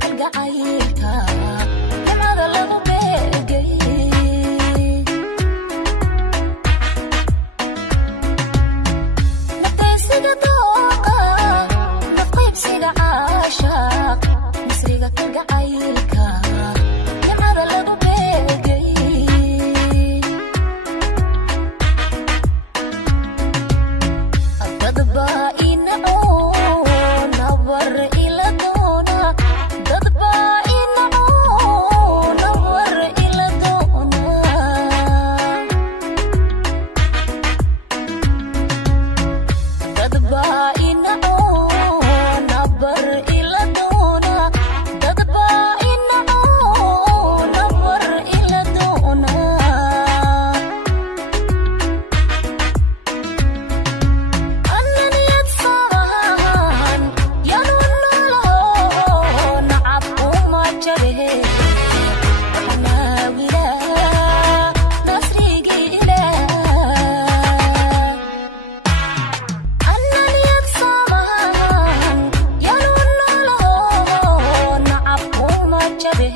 kalgacaylka nimcada lagu beegay nafaysiga dooqa nafqaybsiga caashaq misriga kalgacaylka nimcada lagu beegay dadba inaco nabar ila doona dadba inaco nabar ila doona dadba inaco nabar ila doona dadba inaco nabar ila doona ananiyad saahan yanunalo nacab uma jabe waxnaawila nasrigi ilaah ananiyad saahan yanunalo nacab uma jabe